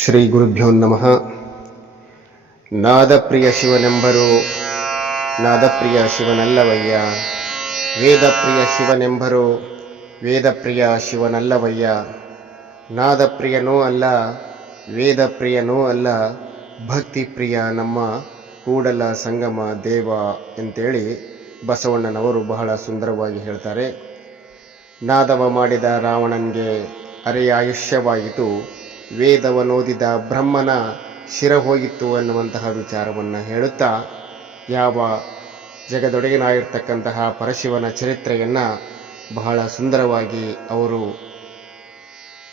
ಶ್ರೀ ಗುರುಭ್ಯೋ ನಮಃ. ನಾದಪ್ರಿಯ ಶಿವನೆಂಬರು ನಾದಪ್ರಿಯ ಶಿವನಲ್ಲವಯ್ಯ, ವೇದಪ್ರಿಯ ಶಿವನೆಂಬರು ವೇದಪ್ರಿಯ ಶಿವನಲ್ಲವಯ್ಯ. ನಾದಪ್ರಿಯನೂ ಅಲ್ಲ, ವೇದಪ್ರಿಯನೂ ಅಲ್ಲ, ಭಕ್ತಿಪ್ರಿಯ ನಮ್ಮ ಕೂಡಲ ಸಂಗಮ ದೇವ ಅಂತೇಳಿ ಬಸವಣ್ಣನವರು ಬಹಳ ಸುಂದರವಾಗಿ ಹೇಳ್ತಾರೆ. ನಾದವ ಮಾಡಿದ ರಾವಣನಿಗೆ ಅರೆಯಾಯುಷ್ಯವಾಯಿತು, ವೇದವನೋದಿದ ಬ್ರಹ್ಮನ ಶಿರ ಹೋಗಿತ್ತು ಎನ್ನುವಂತಹ ವಿಚಾರವನ್ನು ಹೇಳುತ್ತಾ ಯಾವ ಜಗದೊಡೆಯನಾಗಿರ್ತಕ್ಕಂತಹ ಪರಶಿವನ ಚರಿತ್ರೆಯನ್ನು ಬಹಳ ಸುಂದರವಾಗಿ ಅವರು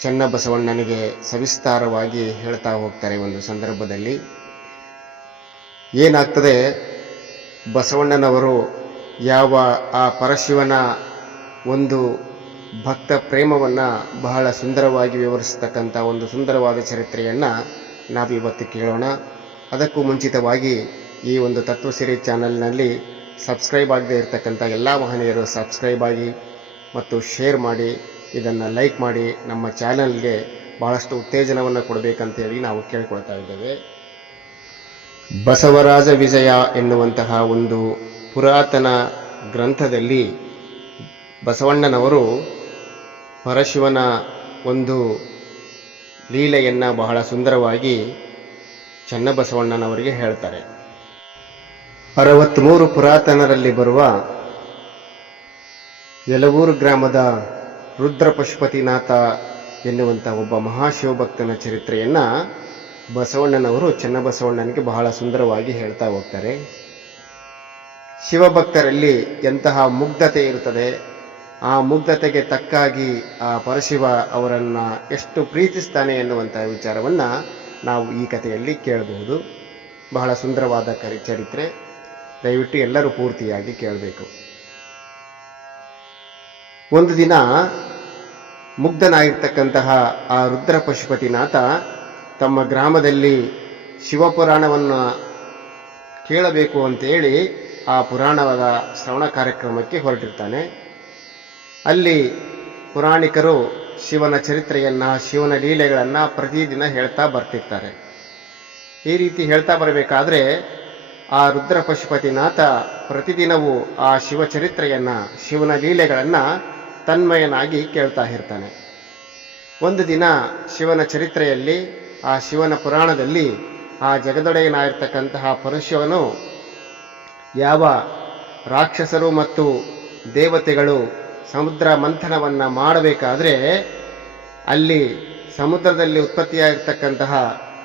ಚನ್ನಬಸವಣ್ಣನಿಗೆ ಸವಿಸ್ತಾರವಾಗಿ ಹೇಳ್ತಾ ಹೋಗ್ತಾರೆ. ಒಂದು ಸಂದರ್ಭದಲ್ಲಿ ಏನಾಗ್ತದೆ, ಬಸವಣ್ಣನವರು ಯಾವ ಆ ಪರಶಿವನ ಒಂದು ಭಕ್ತ ಪ್ರೇಮವನ್ನು ಬಹಳ ಸುಂದರವಾಗಿ ವಿವರಿಸತಕ್ಕಂಥ ಒಂದು ಸುಂದರವಾದ ಚರಿತ್ರೆಯನ್ನು ನಾವಿವತ್ತು ಕೇಳೋಣ. ಅದಕ್ಕೂ ಮುಂಚಿತವಾಗಿ ಈ ಒಂದು ತತ್ವಸಿರಿ ಚಾನಲ್ನಲ್ಲಿ ಸಬ್ಸ್ಕ್ರೈಬ್ ಆಗದೆ ಇರತಕ್ಕಂಥ ಎಲ್ಲ ಮಹನೀಯರು ಸಬ್ಸ್ಕ್ರೈಬ್ ಆಗಿ ಮತ್ತು ಶೇರ್ ಮಾಡಿ, ಇದನ್ನು ಲೈಕ್ ಮಾಡಿ, ನಮ್ಮ ಚಾನಲ್ಗೆ ಬಹಳಷ್ಟು ಉತ್ತೇಜನವನ್ನು ಕೊಡಬೇಕಂತೇಳಿ ನಾವು ಕೇಳಿಕೊಳ್ತಾ ಇದ್ದೇವೆ. ಬಸವರಾಜ ವಿಜಯ ಎನ್ನುವಂತಹ ಒಂದು ಪುರಾತನ ಗ್ರಂಥದಲ್ಲಿ ಬಸವಣ್ಣನವರು ಪರಶಿವನ ಒಂದು ಲೀಲೆಯನ್ನು ಬಹಳ ಸುಂದರವಾಗಿ ಚನ್ನಬಸವಣ್ಣನವರಿಗೆ ಹೇಳ್ತಾರೆ. 63 ಪುರಾತನರಲ್ಲಿ ಬರುವ ಯಲವೂರು ಗ್ರಾಮದ ರುದ್ರ ಪಶುಪತಿನಾಥ ಎನ್ನುವಂಥ ಒಬ್ಬ ಮಹಾಶಿವಭಕ್ತನ ಚರಿತ್ರೆಯನ್ನು ಬಸವಣ್ಣನವರು ಚನ್ನಬಸವಣ್ಣನಿಗೆ ಬಹಳ ಸುಂದರವಾಗಿ ಹೇಳ್ತಾ ಹೋಗ್ತಾರೆ. ಶಿವಭಕ್ತರಲ್ಲಿ ಎಂತಹ ಮುಗ್ಧತೆ ಇರುತ್ತದೆ, ಆ ಮುಗ್ಧತೆಗೆ ತಕ್ಕಾಗಿ ಆ ಪರಶಿವ ಅವರನ್ನು ಎಷ್ಟು ಪ್ರೀತಿಸ್ತಾನೆ ಎನ್ನುವಂತಹ ವಿಚಾರವನ್ನು ನಾವು ಈ ಕಥೆಯಲ್ಲಿ ಕೇಳಬಹುದು. ಬಹಳ ಸುಂದರವಾದ ಚರಿತ್ರೆ, ದಯವಿಟ್ಟು ಎಲ್ಲರೂ ಪೂರ್ತಿಯಾಗಿ ಕೇಳಬೇಕು. ಒಂದು ದಿನ ಮುಗ್ಧನಾಗಿರ್ತಕ್ಕಂತಹ ಆ ರುದ್ರ ಪಶುಪತಿನಾಥ ತಮ್ಮ ಗ್ರಾಮದಲ್ಲಿ ಶಿವಪುರಾಣವನ್ನು ಕೇಳಬೇಕು ಅಂತೇಳಿ ಆ ಪುರಾಣದ ಶ್ರವಣ ಕಾರ್ಯಕ್ರಮಕ್ಕೆ ಹೊರಟಿರ್ತಾನೆ. ಅಲ್ಲಿ ಪುರಾಣಿಕರು ಶಿವನ ಚರಿತ್ರೆಯನ್ನು, ಶಿವನ ಲೀಲೆಗಳನ್ನು ಪ್ರತಿದಿನ ಹೇಳ್ತಾ ಬರ್ತಿರ್ತಾರೆ. ಈ ರೀತಿ ಹೇಳ್ತಾ ಬರಬೇಕಾದ್ರೆ ಆ ರುದ್ರ ಪಶುಪತಿನಾಥ ಪ್ರತಿದಿನವೂ ಆ ಶಿವ ಚರಿತ್ರೆಯನ್ನು, ಶಿವನ ಲೀಲೆಗಳನ್ನು ತನ್ಮಯನಾಗಿ ಕೇಳ್ತಾ ಇರ್ತಾನೆ. ಒಂದು ದಿನ ಶಿವನ ಚರಿತ್ರೆಯಲ್ಲಿ, ಆ ಶಿವನ ಪುರಾಣದಲ್ಲಿ ಆ ಜಗದೊಡೆಯನಾಗಿರ್ತಕ್ಕಂತಹ ಪರಶಿವನು ಯಾವ ರಾಕ್ಷಸರು ಮತ್ತು ದೇವತೆಗಳು ಸಮುದ್ರ ಮಂಥನವನ್ನು ಮಾಡಬೇಕಾದ್ರೆ ಅಲ್ಲಿ ಸಮುದ್ರದಲ್ಲಿ ಉತ್ಪತ್ತಿಯಾಗಿರ್ತಕ್ಕಂತಹ,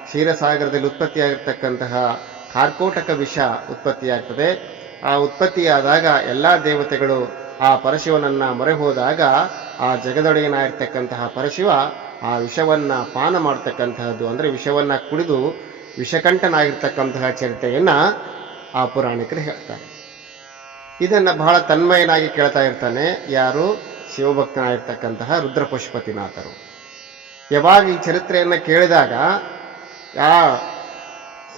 ಕ್ಷೀರಸಾಗರದಲ್ಲಿ ಉತ್ಪತ್ತಿಯಾಗಿರ್ತಕ್ಕಂತಹ ಕಾರ್ಕೋಟಕ ವಿಷ ಉತ್ಪತ್ತಿಯಾಗ್ತದೆ. ಆ ಉತ್ಪತ್ತಿಯಾದಾಗ ಎಲ್ಲ ದೇವತೆಗಳು ಆ ಪರಶಿವನನ್ನು ಮೊರೆ ಹೋದಾಗ ಆ ಜಗದೊಡೆಯನಾಗಿರ್ತಕ್ಕಂತಹ ಪರಶಿವ ಆ ವಿಷವನ್ನು ಪಾನ ಮಾಡ್ತಕ್ಕಂತಹದ್ದು, ಅಂದರೆ ವಿಷವನ್ನು ಕುಡಿದು ವಿಷಕಂಠನಾಗಿರ್ತಕ್ಕಂತಹ ಚರಿತ್ರೆಯನ್ನು ಆ ಪುರಾಣಿಕರು ಹೇಳ್ತಾರೆ. ಇದನ್ನು ಬಹಳ ತನ್ಮಯನಾಗಿ ಕೇಳ್ತಾ ಇರ್ತಾನೆ ಯಾರು, ಶಿವಭಕ್ತನಾಗಿರ್ತಕ್ಕಂತಹ ರುದ್ರ ಪಶುಪತಿನಾಥರು. ಯಾವಾಗ ಈ ಚರಿತ್ರೆಯನ್ನು ಕೇಳಿದಾಗ ಆ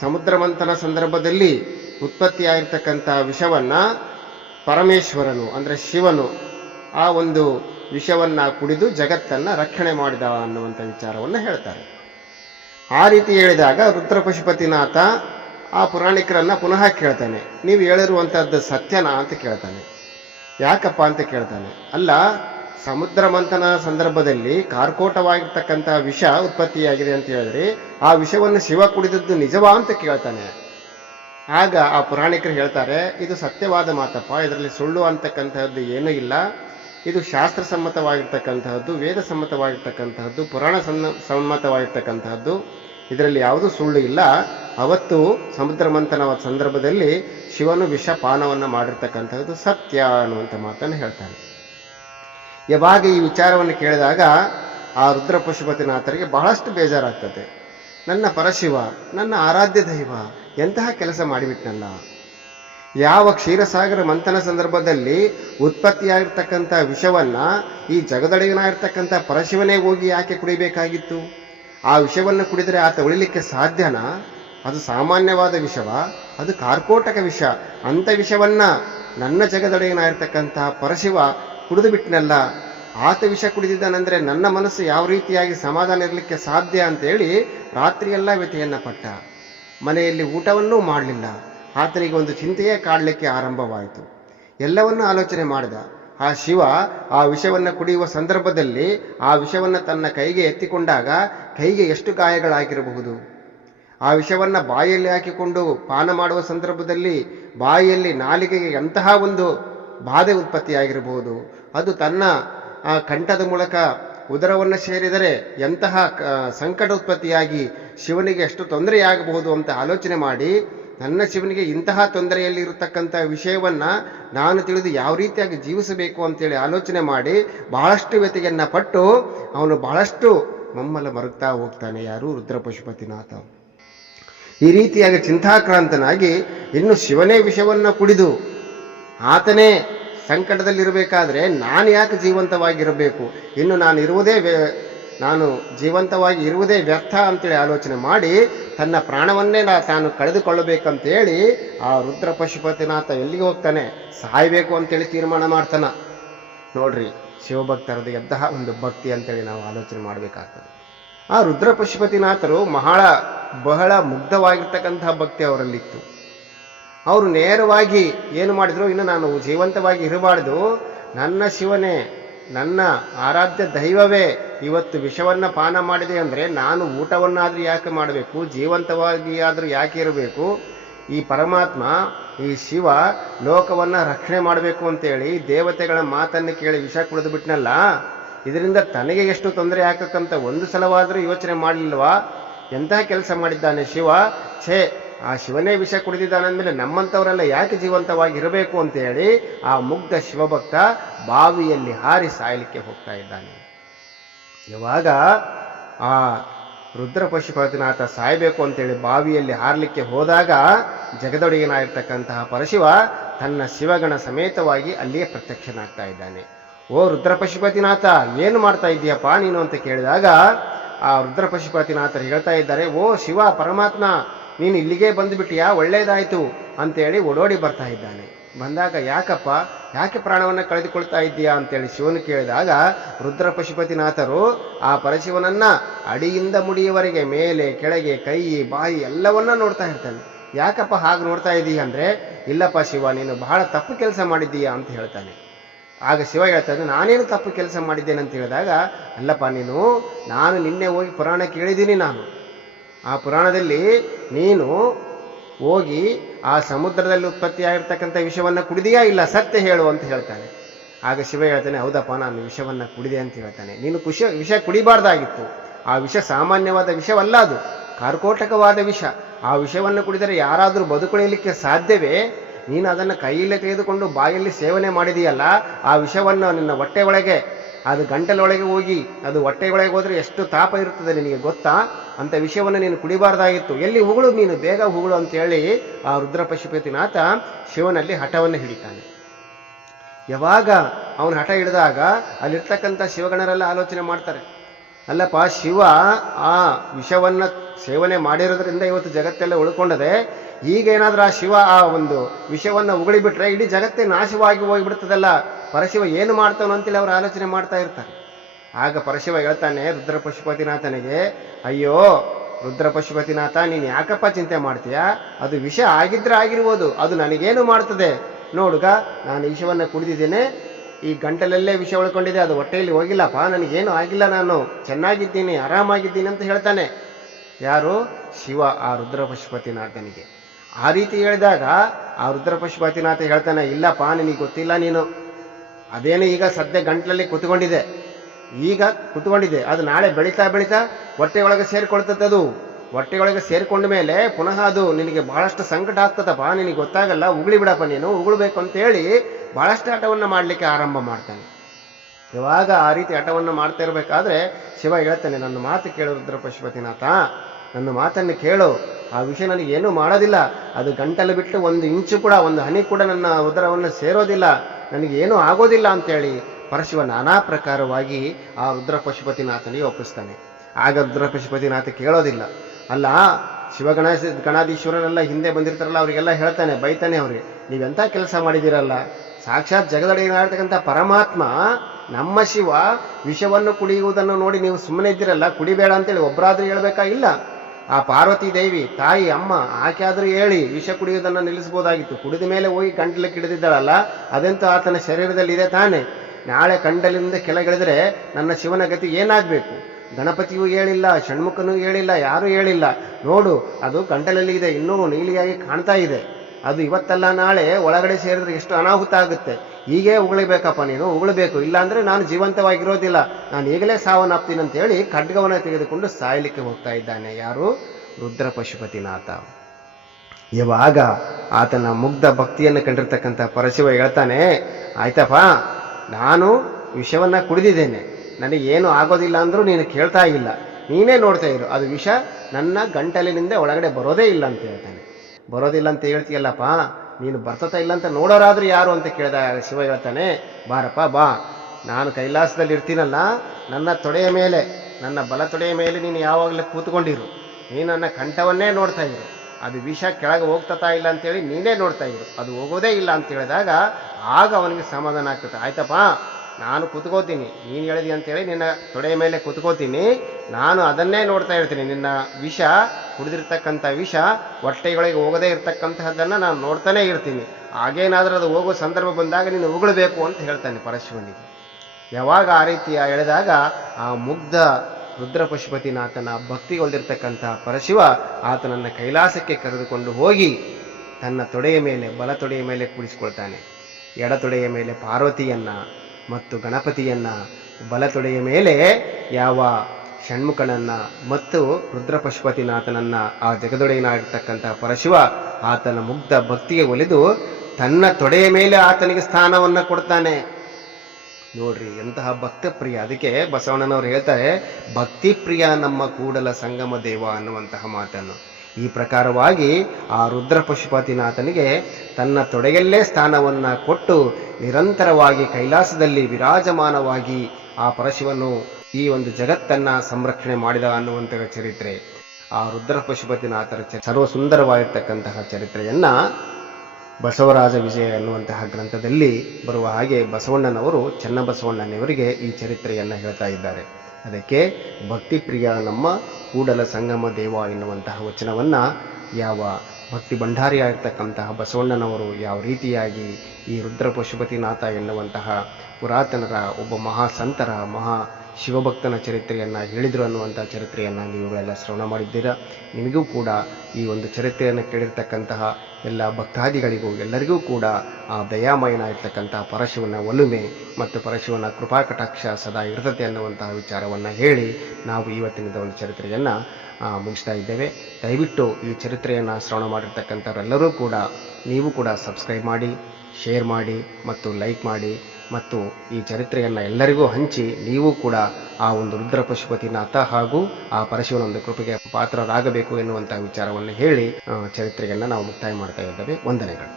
ಸಮುದ್ರ ಮಂಥನ ಸಂದರ್ಭದಲ್ಲಿ ಉತ್ಪತ್ತಿಯಾಗಿರ್ತಕ್ಕಂತಹ ವಿಷವನ್ನು ಪರಮೇಶ್ವರನು ಅಂದರೆ ಶಿವನು ಆ ಒಂದು ವಿಷವನ್ನು ಕುಡಿದು ಜಗತ್ತನ್ನು ರಕ್ಷಣೆ ಮಾಡಿದ ಅನ್ನುವಂಥ ವಿಚಾರವನ್ನು ಹೇಳ್ತಾರೆ. ಆ ರೀತಿ ಹೇಳಿದಾಗ ರುದ್ರ ಪಶುಪತಿನಾಥ ಆ ಪುರಾಣಿಕರನ್ನು ಪುನಃ ಕೇಳ್ತಾನೆ, ನೀವು ಹೇಳಿರುವಂಥದ್ದು ಸತ್ಯನಾ ಅಂತ ಕೇಳ್ತಾನೆ. ಯಾಕಪ್ಪ ಅಂತ ಕೇಳ್ತಾನೆ. ಅಲ್ಲ, ಸಮುದ್ರ ಮಂಥನ ಸಂದರ್ಭದಲ್ಲಿ ಕಾರ್ಕೋಟವಾಗಿರ್ತಕ್ಕಂತಹ ವಿಷ ಉತ್ಪತ್ತಿಯಾಗಿದೆ ಅಂತ ಹೇಳಿದ್ರೆ ಆ ವಿಷವನ್ನು ಶಿವ ಕುಡಿದದ್ದು ನಿಜವಾ ಅಂತ ಕೇಳ್ತಾನೆ. ಆಗ ಆ ಪುರಾಣಿಕರು ಹೇಳ್ತಾರೆ, ಇದು ಸತ್ಯವಾದ ಮಾತಪ್ಪ, ಇದರಲ್ಲಿ ಸುಳ್ಳು ಅಂತಕ್ಕಂತಹದ್ದು ಏನೂ ಇಲ್ಲ, ಇದು ಶಾಸ್ತ್ರ ಸಮ್ಮತವಾಗಿರ್ತಕ್ಕಂತಹದ್ದು, ವೇದ ಸಮ್ಮತವಾಗಿರ್ತಕ್ಕಂತಹದ್ದು, ಪುರಾಣ ಸಮ್ಮತವಾಗಿರ್ತಕ್ಕಂತಹದ್ದು, ಇದರಲ್ಲಿ ಯಾವುದೂ ಸುಳ್ಳು ಇಲ್ಲ. ಅವತ್ತು ಸಮುದ್ರ ಮಂಥನ ಸಂದರ್ಭದಲ್ಲಿ ಶಿವನು ವಿಷಪಾನವನ್ನು ಮಾಡಿರ್ತಕ್ಕಂಥದ್ದು ಸತ್ಯ ಅನ್ನುವಂಥ ಮಾತನ್ನು ಹೇಳ್ತಾನೆ. ಯಾವಾಗ ಈ ವಿಚಾರವನ್ನು ಕೇಳಿದಾಗ ಆ ರುದ್ರ ಪಶುಪತಿನಾಥರಿಗೆ ಬಹಳಷ್ಟು ಬೇಜಾರಾಗ್ತದೆ. ನನ್ನ ಪರಶಿವ, ನನ್ನ ಆರಾಧ್ಯ ದೈವ ಎಂತಹ ಕೆಲಸ ಮಾಡಿಬಿಟ್ನಲ್ಲ. ಯಾವ ಕ್ಷೀರಸಾಗರ ಮಂಥನ ಸಂದರ್ಭದಲ್ಲಿ ಉತ್ಪತ್ತಿಯಾಗಿರ್ತಕ್ಕಂಥ ವಿಷವನ್ನು ಈ ಜಗದೊಡೆಯನಾಗಿರ್ತಕ್ಕಂಥ ಪರಶಿವನೇ ಹೋಗಿ ಯಾಕೆ ಕುಡಿಬೇಕಾಗಿತ್ತು? ಆ ವಿಷವನ್ನು ಕುಡಿದರೆ ಆತ ಉಳಿಲಿಕ್ಕೆ ಸಾಧ್ಯನಾ? ಅದು ಸಾಮಾನ್ಯವಾದ ವಿಷವ, ಅದು ಕಾರ್ಕೋಟಕ ವಿಷ. ಅಂಥ ವಿಷವನ್ನು ನನ್ನ ಜಗದೊಡೆಯನಾಗಿರ್ತಕ್ಕಂತಹ ಪರಶಿವ ಕುಡಿದು ಬಿಟ್ನಲ್ಲ. ಆತ ವಿಷ ಕುಡಿದಿದ್ದಾನೆಂದರೆ ನನ್ನ ಮನಸ್ಸು ಯಾವ ರೀತಿಯಾಗಿ ಸಮಾಧಾನ ಇರಲಿಕ್ಕೆ ಸಾಧ್ಯ ಅಂತೇಳಿ ರಾತ್ರಿಯೆಲ್ಲ ವ್ಯಥೆಯನ್ನು ಪಟ್ಟ. ಮನೆಯಲ್ಲಿ ಊಟವನ್ನೂ ಮಾಡಲಿಲ್ಲ. ಆತನಿಗೆ ಒಂದು ಚಿಂತೆಯೇ ಕಾಡಲಿಕ್ಕೆ ಆರಂಭವಾಯಿತು. ಎಲ್ಲವನ್ನೂ ಆಲೋಚನೆ ಮಾಡಿದ. ಆ ಶಿವ ಆ ವಿಷವನ್ನು ಕುಡಿಯುವ ಸಂದರ್ಭದಲ್ಲಿ ಆ ವಿಷವನ್ನು ತನ್ನ ಕೈಗೆ ಎತ್ತಿಕೊಂಡಾಗ ಕೈಗೆ ಎಷ್ಟು ಗಾಯಗಳಾಗಿರಬಹುದು. ಆ ವಿಷವನ್ನು ಬಾಯಲ್ಲಿ ಹಾಕಿಕೊಂಡು ಪಾನ ಮಾಡುವ ಸಂದರ್ಭದಲ್ಲಿ ಬಾಯಿಯಲ್ಲಿ ನಾಲಿಗೆಗೆ ಎಂತಹ ಒಂದು ಬಾಧೆ ಉತ್ಪತ್ತಿಯಾಗಿರಬಹುದು. ಅದು ತನ್ನ ಆ ಕಂಠದ ಮೂಲಕ ಉದರವನ್ನು ಸೇರಿದರೆ ಎಂತಹ ಸಂಕಟ ಉತ್ಪತ್ತಿಯಾಗಿ ಶಿವನಿಗೆ ಎಷ್ಟು ತೊಂದರೆಯಾಗಬಹುದು ಅಂತ ಆಲೋಚನೆ ಮಾಡಿ, ನನ್ನ ಶಿವನಿಗೆ ಇಂತಹ ತೊಂದರೆಯಲ್ಲಿ ಇರತಕ್ಕಂಥ ವಿಷಯವನ್ನು ನಾನು ತಿಳಿದು ಯಾವ ರೀತಿಯಾಗಿ ಜೀವಿಸಬೇಕು ಅಂತೇಳಿ ಆಲೋಚನೆ ಮಾಡಿ ಬಹಳಷ್ಟು ವ್ಯಥೆಯನ್ನು ಪಟ್ಟು ಅವನು ಬಹಳಷ್ಟು ಮಮ್ಮಲ ಮರುಗ್ತಾ ಹೋಗ್ತಾನೆ. ಯಾರು? ರುದ್ರ ಪಶುಪತಿನಾಥ. ಈ ರೀತಿಯಾಗಿ ಚಿಂತಾಕ್ರಾಂತನಾಗಿ ಇನ್ನು ಶಿವನೇ ವಿಷವನ್ನು ಕುಡಿದು ಆತನೇ ಸಂಕಟದಲ್ಲಿರಬೇಕಾದ್ರೆ ನಾನು ಯಾಕೆ ಜೀವಂತವಾಗಿರಬೇಕು, ಇನ್ನು ನಾನು ಜೀವಂತವಾಗಿ ಇರುವುದೇ ವ್ಯರ್ಥ ಅಂತೇಳಿ ಆಲೋಚನೆ ಮಾಡಿ ತನ್ನ ಪ್ರಾಣವನ್ನೇ ತಾನು ಕಳೆದುಕೊಳ್ಳಬೇಕಂತೇಳಿ ಆ ರುದ್ರ ಪಶುಪತಿನಾಥ ಎಲ್ಲಿಗೆ ಹೋಗ್ತಾನೆ? ಸಾಯಬೇಕು ಅಂತೇಳಿ ತೀರ್ಮಾನ ಮಾಡ್ತಾನ. ನೋಡ್ರಿ, ಶಿವಭಕ್ತರದು ಎಂತಹ ಒಂದು ಭಕ್ತಿ ಅಂತೇಳಿ ನಾವು ಆಲೋಚನೆ ಮಾಡಬೇಕಾಗ್ತದೆ. ಆ ರುದ್ರ ಪಶುಪತಿನಾಥರು ಬಹಳ ಮುಗ್ಧವಾಗಿರ್ತಕ್ಕಂತಹ ಭಕ್ತಿ ಅವರಲ್ಲಿತ್ತು. ಅವರು ನೇರವಾಗಿ ಏನು ಮಾಡಿದ್ರು, ಇನ್ನು ನಾನು ಜೀವಂತವಾಗಿ ಇರಬಾರ್ದು, ನನ್ನ ಶಿವನೇ, ನನ್ನ ಆರಾಧ್ಯ ದೈವವೇ ಇವತ್ತು ವಿಷವನ್ನು ಪಾನ ಮಾಡಿದೆ ಅಂದರೆ ನಾನು ಊಟವನ್ನಾದರೂ ಯಾಕೆ ಮಾಡಬೇಕು, ಜೀವಂತವಾಗಿ ಆದರೂ ಯಾಕೆ ಇರಬೇಕು? ಈ ಪರಮಾತ್ಮ, ಈ ಶಿವ ಲೋಕವನ್ನು ರಕ್ಷಣೆ ಮಾಡಬೇಕು ಅಂತೇಳಿ ದೇವತೆಗಳ ಮಾತನ್ನು ಕೇಳಿ ವಿಷ ಕುಡಿದು ಬಿಟ್ನಲ್ಲ, ಇದರಿಂದ ತನಗೆ ಎಷ್ಟು ತೊಂದರೆ ಆಗ್ತಕ್ಕಂಥ ಒಂದು ಸಲವಾದರೂ ಯೋಚನೆ ಮಾಡಲಿಲ್ವಾ? ಎಂತಹ ಕೆಲಸ ಮಾಡಿದ್ದಾನೆ ಶಿವ. ಆ ಶಿವನೇ ವಿಷ ಕುಡಿದಿದ್ದಾನಂದ್ಮೇಲೆ ನಮ್ಮಂಥವರೆಲ್ಲ ಯಾಕೆ ಜೀವಂತವಾಗಿ ಇರಬೇಕು ಅಂತೇಳಿ ಆ ಮುಗ್ಧ ಶಿವಭಕ್ತ ಬಾವಿಯಲ್ಲಿ ಹಾರಿ ಸಾಯಲಿಕ್ಕೆ ಹೋಗ್ತಾ ಇದ್ದಾನೆ. ಯಾವಾಗ ಆ ರುದ್ರ ಪಶುಪತಿನಾಥ ಸಾಯಬೇಕು ಅಂತೇಳಿ ಬಾವಿಯಲ್ಲಿ ಹಾರಲಿಕ್ಕೆ ಹೋದಾಗ ಜಗದೊಡೆಯನಾಗಿರ್ತಕ್ಕಂತಹ ಪರಶಿವ ತನ್ನ ಶಿವಗಣ ಸಮೇತವಾಗಿ ಅಲ್ಲಿಯೇ ಪ್ರತ್ಯಕ್ಷನಾಗ್ತಾ ಇದ್ದಾನೆ. ಓ ರುದ್ರ ಪಶುಪತಿನಾಥ, ಏನು ಮಾಡ್ತಾ ಇದ್ದೀಯಪ್ಪ ನೀನು ಅಂತ ಕೇಳಿದಾಗ ಆ ರುದ್ರ ಪಶುಪತಿನಾಥರು ಹೇಳ್ತಾ ಇದ್ದಾರೆ, ಓ ಶಿವ ಪರಮಾತ್ಮ, ನೀನು ಇಲ್ಲಿಗೆ ಬಂದುಬಿಟ್ಟಿಯಾ, ಒಳ್ಳೇದಾಯ್ತು ಅಂತೇಳಿ ಓಡೋಡಿ ಬರ್ತಾ ಇದ್ದಾನೆ. ಬಂದಾಗ ಯಾಕೆ ಪ್ರಾಣವನ್ನು ಕಳೆದುಕೊಳ್ತಾ ಇದ್ದೀಯಾ ಅಂತೇಳಿ ಶಿವನು ಕೇಳಿದಾಗ ರುದ್ರ ಪಶುಪತಿನಾಥರು ಆ ಪರಶಿವನನ್ನ ಅಡಿಯಿಂದ ಮುಡಿಯವರೆಗೆ ಮೇಲೆ ಕೆಳಗೆ ಕೈ ಬಾಯಿ ಎಲ್ಲವನ್ನ ನೋಡ್ತಾ ಇರ್ತಾನೆ. ಯಾಕಪ್ಪ ಹಾಗೆ ನೋಡ್ತಾ ಇದ್ದೀಯ ಅಂದ್ರೆ, ಇಲ್ಲಪ್ಪ ಶಿವ, ನೀನು ಬಹಳ ತಪ್ಪು ಕೆಲಸ ಮಾಡಿದ್ದೀಯಾ ಅಂತ ಹೇಳ್ತಾನೆ. ಆಗ ಶಿವ ಹೇಳ್ತಾನೆ, ನಾನೇನು ತಪ್ಪು ಕೆಲಸ ಮಾಡಿದ್ದೇನೆ ಅಂತ ಹೇಳಿದಾಗ, ಅಲ್ಲಪ್ಪ ನಾನು ನಿನ್ನೆ ಹೋಗಿ ಪುರಾಣ ಕೇಳಿದ್ದೀನಿ. ಆ ಪುರಾಣದಲ್ಲಿ ನೀನು ಹೋಗಿ ಆ ಸಮುದ್ರದಲ್ಲಿ ಉತ್ಪತ್ತಿಯಾಗಿರ್ತಕ್ಕಂಥ ವಿಷವನ್ನು ಕುಡಿದೆಯಾ ಇಲ್ಲ, ಸತ್ಯ ಹೇಳು ಅಂತ ಹೇಳ್ತಾನೆ. ಆಗ ಶಿವ ಹೇಳ್ತಾನೆ, ಹೌದಪ್ಪ, ನಾನು ವಿಷವನ್ನು ಕುಡಿದೆ ಅಂತ ಹೇಳ್ತಾನೆ. ನೀನು ವಿಷ ಕುಡಿಬಾರ್ದಾಗಿತ್ತು. ಆ ವಿಷ ಸಾಮಾನ್ಯವಾದ ವಿಷವಲ್ಲ, ಅದು ಕಾರ್ಕೋಟಕವಾದ ವಿಷ. ಆ ವಿಷವನ್ನು ಕುಡಿದರೆ ಯಾರಾದರೂ ಬದುಕುಳಿಯಲಿಕ್ಕೆ ಸಾಧ್ಯವೇ? ನೀನು ಅದನ್ನು ಕೈಯಲ್ಲೇ ತೆಗೆದುಕೊಂಡು ಬಾಯಲ್ಲಿ ಸೇವನೆ ಮಾಡಿದೆಯಲ್ಲ, ಆ ವಿಷವನ್ನು ನಿನ್ನ ಹೊಟ್ಟೆ ಒಳಗೆ, ಅದು ಗಂಟಲೊಳಗೆ ಹೋಗಿ ಅದು ಹೊಟ್ಟೆ ಒಳಗೆ ಹೋದರೆ ಎಷ್ಟು ತಾಪ ಇರ್ತದೆ ನಿನಗೆ ಗೊತ್ತಾ? ಅಂತ ವಿಷಯವನ್ನು ನೀನು ಕುಡಿಬಾರ್ದಾಗಿತ್ತು. ಎಲ್ಲಿ ಉಗುಳು, ನೀನು ಬೇಗ ಉಗುಳು ಅಂತೇಳಿ ಆ ರುದ್ರ ಪಶುಪತಿನಾಥ ಶಿವನಲ್ಲಿ ಹಠವನ್ನು ಹಿಡಿತಾನೆ. ಯಾವಾಗ ಅವನು ಹಠ ಹಿಡಿದಾಗ ಅಲ್ಲಿರ್ತಕ್ಕಂಥ ಶಿವಗಣರೆಲ್ಲ ಆಲೋಚನೆ ಮಾಡ್ತಾರೆ, ಅಲ್ಲಪ್ಪ ಶಿವ ಆ ವಿಷವನ್ನು ಸೇವನೆ ಮಾಡಿರೋದ್ರಿಂದ ಇವತ್ತು ಜಗತ್ತೆಲ್ಲ ಉಳ್ಕೊಂಡದೆ. ಈಗೇನಾದ್ರೂ ಆ ಶಿವ ಆ ಒಂದು ವಿಷವನ್ನು ಉಗುಳಿಬಿಟ್ರೆ ಇಡೀ ಜಗತ್ತೇ ನಾಶವಾಗಿ ಹೋಗಿಬಿಡ್ತದಲ್ಲ, ಪರಶಿವ ಏನು ಮಾಡ್ತಾನೋ ಅಂತೇಳಿ ಅವರು ಆಲೋಚನೆ ಮಾಡ್ತಾ ಇರ್ತಾರೆ. ಆಗ ಪರಶಿವ ಹೇಳ್ತಾನೆ ರುದ್ರ ಪಶುಪತಿನಾಥನಿಗೆ, ಅಯ್ಯೋ ರುದ್ರ ಪಶುಪತಿನಾಥ, ನೀನು ಯಾಕಪ್ಪ ಚಿಂತೆ ಮಾಡ್ತೀಯಾ? ಅದು ವಿಷ ಆಗಿದ್ರೆ ಆಗಿರ್ಬೋದು, ಅದು ನನಗೇನು ಮಾಡ್ತದೆ ನೋಡುಗ, ನಾನು ವಿಷವನ್ನು ಕುಡಿದಿದ್ದೇನೆ, ಈ ಗಂಟಲಲ್ಲೇ ವಿಷ ಉಳ್ಕೊಂಡಿದೆ, ಅದು ಹೊಟ್ಟೆಯಲ್ಲಿ ಹೋಗಿಲ್ಲಪ್ಪ, ನನಗೇನು ಆಗಿಲ್ಲ, ನಾನು ಚೆನ್ನಾಗಿದ್ದೀನಿ, ಆರಾಮಾಗಿದ್ದೀನಿ ಅಂತ ಹೇಳ್ತಾನೆ. ಯಾರು? ಶಿವ ಆ ರುದ್ರ ಪಶುಪತಿನಾಥನಿಗೆ. ಆ ರೀತಿ ಹೇಳಿದಾಗ ಆ ರುದ್ರ ಪಶುಪತಿನಾಥ ಹೇಳ್ತಾನೆ, ಇಲ್ಲಪ್ಪ ನಿನಗೆ ಗೊತ್ತಿಲ್ಲ, ನೀನು ಅದೇನು ಈಗ ಸದ್ಯ ಗಂಟ್ಲಲ್ಲಿ ಕುತ್ಕೊಂಡಿದೆ, ಅದು ನಾಳೆ ಬೆಳೀತಾ ಹೊಟ್ಟೆಯೊಳಗೆ ಸೇರಿಕೊಳ್ತದೆ. ಅದು ಹೊಟ್ಟೆಯೊಳಗೆ ಸೇರಿಕೊಂಡ ಮೇಲೆ ಪುನಃ ಅದು ನಿನಗೆ ಬಹಳಷ್ಟು ಸಂಕಟ ಆಗ್ತದಪ್ಪ, ನಿನಗೆ ಗೊತ್ತಾಗಲ್ಲ, ಉಗುಳಿ ಬಿಡಪ್ಪ, ನೀನು ಉಗುಳ್ಬೇಕು ಅಂತೇಳಿ ಬಹಳಷ್ಟು ಹಠವನ್ನು ಮಾಡಲಿಕ್ಕೆ ಆರಂಭ ಮಾಡ್ತಾನೆ. ಇವಾಗ ಆ ರೀತಿ ಹಠವನ್ನು ಮಾಡ್ತಾ ಇರಬೇಕಾದ್ರೆ ಶಿವ ಹೇಳ್ತಾನೆ, ನನ್ನ ಮಾತು ಕೇಳು ರುದ್ರ ಪಶುಪತಿನಾಥ, ನನ್ನ ಮಾತನ್ನು ಕೇಳು, ಆ ವಿಷಯ ನನಗೇನು ಮಾಡೋದಿಲ್ಲ, ಅದು ಗಂಟಲು ಬಿಟ್ಟು ಒಂದು ಇಂಚು ಕೂಡ, ಒಂದು ಹನಿ ಕೂಡ ನನ್ನ ಉದರವನ್ನು ಸೇರೋದಿಲ್ಲ, ನನಗೇನು ಆಗೋದಿಲ್ಲ ಅಂತೇಳಿ ಪರಶಿವ ನಾನಾ ಪ್ರಕಾರವಾಗಿ ಆ ರುದ್ರ ಪಶುಪತಿನಾಥನಿಗೆ ಒಪ್ಪಿಸ್ತಾನೆ. ಆಗ ರುದ್ರ ಪಶುಪತಿನಾಥ ಕೇಳೋದಿಲ್ಲ. ಅಲ್ಲ, ಗಣಾಧೀಶ್ವರರೆಲ್ಲ ಹಿಂದೆ ಬಂದಿರ್ತಾರಲ್ಲ, ಅವರಿಗೆಲ್ಲ ಹೇಳ್ತಾನೆ, ಬೈತಾನೆ, ಅವ್ರಿಗೆ ನೀವೆಂಥ ಕೆಲಸ ಮಾಡಿದ್ದೀರಲ್ಲ, ಸಾಕ್ಷಾತ್ ಜಗದೊಡೆಯನಾಗಿರ್ತಕ್ಕಂಥ ಪರಮಾತ್ಮ ನಮ್ಮ ಶಿವ ವಿಷವನ್ನು ಕುಡಿಯುವುದನ್ನು ನೋಡಿ ನೀವು ಸುಮ್ಮನೆ ಇದ್ದೀರಲ್ಲ, ಕುಡಿಬೇಡ ಅಂತೇಳಿ ಒಬ್ಬರಾದ್ರೂ ಹೇಳ್ಬೇಕಾಗಿಲ್ಲ. ಆ ಪಾರ್ವತಿ ದೇವಿ ತಾಯಿ ಅಮ್ಮ ಆಕೆ ಆದ್ರೂ ಹೇಳಿ ವಿಷ ಕುಡಿಯುವುದನ್ನು ನಿಲ್ಲಿಸಬಹುದಾಗಿತ್ತು. ಕುಡಿದ ಮೇಲೆ ಹೋಗಿ ಗಂಟಲಕ್ಕೆ ಹಿಡಿದಿದ್ದಾಳಲ್ಲ, ಅದಂತೂ ಆತನ ಶರೀರದಲ್ಲಿ ಇದೆ ತಾನೆ. ನಾಳೆ ಕಂಡಲಿಂದ ಕೆಳಗಿಳಿದ್ರೆ ನನ್ನ ಶಿವನ ಗತಿ ಏನಾಗಬೇಕು? ಗಣಪತಿಯೂ ಹೇಳಿಲ್ಲ, ಷಣ್ಮುಖನೂ ಹೇಳಿಲ್ಲ, ಯಾರೂ ಹೇಳಿಲ್ಲ. ನೋಡು, ಅದು ಗಂಟಲಲ್ಲಿ ಇದೆ, ಇನ್ನೂ ನೀಲಿಯಾಗಿ ಕಾಣ್ತಾ ಇದೆ. ಅದು ಇವತ್ತಲ್ಲ ನಾಳೆ ಒಳಗಡೆ ಸೇರಿದ್ರೆ ಎಷ್ಟು ಅನಾಹುತ ಆಗುತ್ತೆ. ಹೀಗೆ ಉಗುಳಬೇಕಪ್ಪ, ನೀನು ಉಗುಳಬೇಕು, ಇಲ್ಲಾಂದ್ರೆ ನಾನು ಜೀವಂತವಾಗಿರೋದಿಲ್ಲ, ನಾನು ಈಗಲೇ ಸಾವನ್ನಪ್ತೀನಿ ಅಂತ ಹೇಳಿ ಖಡ್ಗವನ್ನು ತೆಗೆದುಕೊಂಡು ಸಾಯಲಿಕ್ಕೆ ಹೋಗ್ತಾ ಇದ್ದಾನೆ. ಯಾರು? ರುದ್ರ ಪಶುಪತಿನಾಥ. ಇವಾಗ ಆತನ ಮುಗ್ಧ ಭಕ್ತಿಯನ್ನು ಕಂಡಿರ್ತಕ್ಕಂಥ ಪರಶಿವ ಹೇಳ್ತಾನೆ, ಆಯ್ತಪ್ಪ, ನಾನು ವಿಷವನ್ನ ಕುಡಿದಿದ್ದೇನೆ, ನನಗೇನು ಆಗೋದಿಲ್ಲ ಅಂದ್ರೂ ನೀನು ಕೇಳ್ತಾ ಇಲ್ಲ, ನೀನೇ ನೋಡ್ತಾ ಇರು, ಅದು ವಿಷ ನನ್ನ ಗಂಟಲಿನಿಂದ ಒಳಗಡೆ ಬರೋದೇ ಇಲ್ಲ ಅಂತ ಹೇಳ್ತಾನೆ. ಬರೋದಿಲ್ಲ ಅಂತ ಹೇಳ್ತೀಯಲ್ಲಪ್ಪ, ನೀನು ಬರ್ತತಾ ಇಲ್ಲ ಅಂತ ನೋಡೋರಾದ್ರೂ ಯಾರು ಅಂತ ಕೇಳಿದ ಶಿವ ಹೇಳ್ತಾನೆ, ಬಾರಪ್ಪ ಬಾ, ನಾನು ಕೈಲಾಸದಲ್ಲಿ ಇರ್ತೀನಲ್ಲ, ನನ್ನ ತೊಡೆಯ ಮೇಲೆ, ನನ್ನ ಬಲ ತೊಡೆಯ ಮೇಲೆ ನೀನು ಯಾವಾಗಲೂ ಕೂತ್ಕೊಂಡಿರು, ನೀನು ನನ್ನ ಕಂಠವನ್ನೇ ನೋಡ್ತಾ ಇರು, ಅದು ವಿಷ ಕೆಳಗೆ ಹೋಗ್ತತಾ ಇಲ್ಲ ಅಂತೇಳಿ ನೀನೇ ನೋಡ್ತಾ ಇರು, ಅದು ಹೋಗೋದೇ ಇಲ್ಲ ಅಂತ ಹೇಳಿದಾಗ ಆಗ ಅವನಿಗೆ ಸಮಾಧಾನ ಆಗ್ತದೆ. ಆಯ್ತಪ್ಪ, ನಾನು ಕೂತ್ಕೋತೀನಿ, ನೀನು ಹೇಳಿದಿ ಅಂತೇಳಿ ನಿನ್ನ ತೊಡೆಯ ಮೇಲೆ ಕೂತ್ಕೋತೀನಿ, ನಾನು ಅದನ್ನೇ ನೋಡ್ತಾ ಇರ್ತೀನಿ, ನಿನ್ನ ವಿಷ ಕುಡಿದಿರ್ತಕ್ಕಂಥ ವಿಷ ಹೊಟ್ಟೆಗಳಿಗೆ ಹೋಗದೇ ಇರ್ತಕ್ಕಂತಹದ್ದನ್ನು ನಾನು ನೋಡ್ತಾನೆ ಇರ್ತೀನಿ, ಹಾಗೇನಾದ್ರೂ ಅದು ಹೋಗೋ ಸಂದರ್ಭ ಬಂದಾಗ ನೀನು ಉಗುಳಬೇಕು ಅಂತ ಹೇಳ್ತಾನೆ ಪರಶಿವನಿಗೆ. ಯಾವಾಗ ಆ ರೀತಿಯ ಹೇಳಿದಾಗ ಆ ಮುಗ್ಧ ರುದ್ರ ಪಶುಪತಿನಾಥನ ಭಕ್ತಿಗೊಳ್ದಿರ್ತಕ್ಕಂಥ ಪರಶಿವ ಆತನನ್ನು ಕೈಲಾಸಕ್ಕೆ ಕರೆದುಕೊಂಡು ಹೋಗಿ ತನ್ನ ತೊಡೆಯ ಮೇಲೆ, ಬಲ ತೊಡೆಯ ಮೇಲೆ ಕೂಡಿಸಿಕೊಳ್ತಾನೆ. ಎಡತೊಡೆಯ ಮೇಲೆ ಪಾರ್ವತಿಯನ್ನ ಮತ್ತು ಗಣಪತಿಯನ್ನ, ಬಲ ತೊಡೆಯ ಮೇಲೆ ಯಾವ ಷಣ್ಮುಖನನ್ನ ಮತ್ತು ರುದ್ರ ಪಶುಪತಿನಾಥನನ್ನ, ಆ ಜಗದೊಡೆಯನಾಗಿರ್ತಕ್ಕಂಥ ಪರಶಿವ ಆತನ ಮುಗ್ಧ ಭಕ್ತಿಗೆ ಒಲಿದು ತನ್ನ ತೊಡೆಯ ಮೇಲೆ ಆತನಿಗೆ ಸ್ಥಾನವನ್ನ ಕೊಡ್ತಾನೆ. ನೋಡ್ರಿ ಎಂತಹ ಭಕ್ತ ಪ್ರಿಯ. ಅದಕ್ಕೆ ಬಸವಣ್ಣನವರು ಹೇಳ್ತಾರೆ, ಭಕ್ತಿ ಪ್ರಿಯ ನಮ್ಮ ಕೂಡಲ ಸಂಗಮ ದೇವ ಅನ್ನುವಂತಹ ಮಾತನ್ನು. ಈ ಪ್ರಕಾರವಾಗಿ ಆ ರುದ್ರ ಪಶುಪತಿನಾಥನಿಗೆ ತನ್ನ ತೊಡೆಯಲ್ಲೇ ಸ್ಥಾನವನ್ನ ಕೊಟ್ಟು ನಿರಂತರವಾಗಿ ಕೈಲಾಸದಲ್ಲಿ ವಿರಾಜಮಾನವಾಗಿ ಆ ಪರಶಿವನು ಈ ಒಂದು ಜಗತ್ತನ್ನ ಸಂರಕ್ಷಣೆ ಮಾಡಿದ ಅನ್ನುವಂತಹ ಚರಿತ್ರೆ, ಆ ರುದ್ರ ಪಶುಪತಿನಾಥರ ಸರ್ವ ಸುಂದರವಾಗಿರ್ತಕ್ಕಂತಹ ಚರಿತ್ರೆಯನ್ನ ಬಸವರಾಜ ವಿಜಯ ಎನ್ನುವಂತಹ ಗ್ರಂಥದಲ್ಲಿ ಬರುವ ಹಾಗೆ ಬಸವಣ್ಣನವರು ಚನ್ನಬಸವಣ್ಣನವರಿಗೆ ಈ ಚರಿತ್ರೆಯನ್ನು ಹೇಳ್ತಾ ಇದ್ದಾರೆ. ಅದಕ್ಕೆ ಭಕ್ತಿ ಪ್ರಿಯ ನಮ್ಮ ಕೂಡಲ ಸಂಗಮ ದೇವ ಎನ್ನುವಂತಹ ವಚನವನ್ನು ಯಾವ ಭಕ್ತಿ ಭಂಡಾರಿಯಾಗಿರ್ತಕ್ಕಂತಹ ಬಸವಣ್ಣನವರು ಯಾವ ರೀತಿಯಾಗಿ ಈ ರುದ್ರ ಪಶುಪತಿನಾಥ ಎನ್ನುವಂತಹ ಪುರಾತನರ ಒಬ್ಬ ಮಹಾ ಸಂತರ, ಮಹಾ ಶಿವಭಕ್ತನ ಚರಿತ್ರೆಯನ್ನು ಹೇಳಿದರು ಅನ್ನುವಂಥ ಚರಿತ್ರೆಯನ್ನು ನೀವುಗಳೆಲ್ಲ ಶ್ರವಣ ಮಾಡಿದ್ದೀರಾ. ನಿಮಗೂ ಕೂಡ ಈ ಒಂದು ಚರಿತ್ರೆಯನ್ನು ಕೇಳಿರ್ತಕ್ಕಂತಹ ಎಲ್ಲ ಭಕ್ತಾದಿಗಳಿಗೂ ಎಲ್ಲರಿಗೂ ಕೂಡ ಆ ದಯಾಮಯನಾಗಿರ್ತಕ್ಕಂತಹ ಪರಶಿವನ ಒಲುಮೆ ಮತ್ತು ಪರಶಿವನ ಕೃಪಾ ಕಟಾಕ್ಷ ಸದಾ ಇರ್ತದೆ ಅನ್ನುವಂತಹ ವಿಚಾರವನ್ನು ಹೇಳಿ ನಾವು ಇವತ್ತಿನ ಒಂದು ಚರಿತ್ರೆಯನ್ನು ಮುಗಿಸ್ತಾ ಇದ್ದೇವೆ. ದಯವಿಟ್ಟು ಈ ಚರಿತ್ರೆಯನ್ನು ಶ್ರವಣ ಮಾಡಿರ್ತಕ್ಕಂಥವರೆಲ್ಲರೂ ಕೂಡ ನೀವು ಕೂಡ ಸಬ್ಸ್ಕ್ರೈಬ್ ಮಾಡಿ, ಶೇರ್ ಮಾಡಿ ಮತ್ತು ಲೈಕ್ ಮಾಡಿ ಮತ್ತು ಈ ಚರಿತ್ರೆಯನ್ನು ಎಲ್ಲರಿಗೂ ಹಂಚಿ ನೀವು ಕೂಡ ಆ ಒಂದು ರುದ್ರ ಪಶುಪತಿನಾಥ ಹಾಗೂ ಆ ಪರಶಿವನ ಒಂದು ಕೃಪೆಗೆ ಪಾತ್ರರಾಗಬೇಕು ಎನ್ನುವಂತಹ ವಿಚಾರವನ್ನು ಹೇಳಿ ಚರಿತ್ರೆಯನ್ನು ನಾವು ಮುಕ್ತಾಯ ಮಾಡ್ತಾ ಇದ್ದೇವೆ. ವಂದನೆಗಳು.